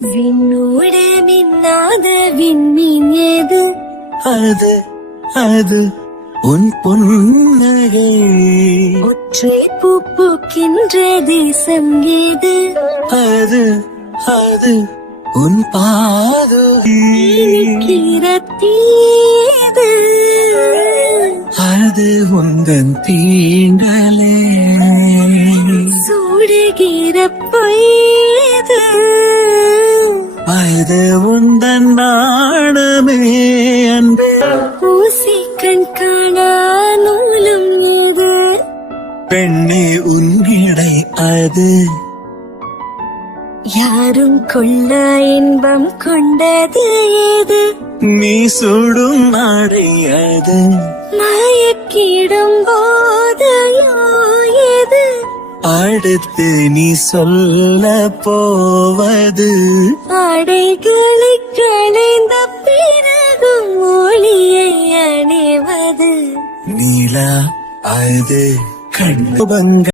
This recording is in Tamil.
விண்ணோட மின்னாத விண்மீன் ஏது? அது உன் பொன்னகை. ஒற்றை பூ பூக்கின்ற தேசம் ஏது? அது உன் பாதோகி. கீரத்தீது அது உந்தன் தீண்டலே. சூடுகிற பொய்து அது உந்தன் நாணமே அன்பே. ஊசி கண் காணா நூலும் ஏது? பெண்ணே உன்னிடை அது. யாரும் கொள்ள இன்பம் கொண்டது ஏது? நீ சுடும் நாடை அது. மயக்கிடும் போதையோ ஏது? அடுத்து நீ சொல்ல போவது. ஆடைகளை களைந்த பிறகும் ஒளியை அணிவது. நீலா அது கண்பங்க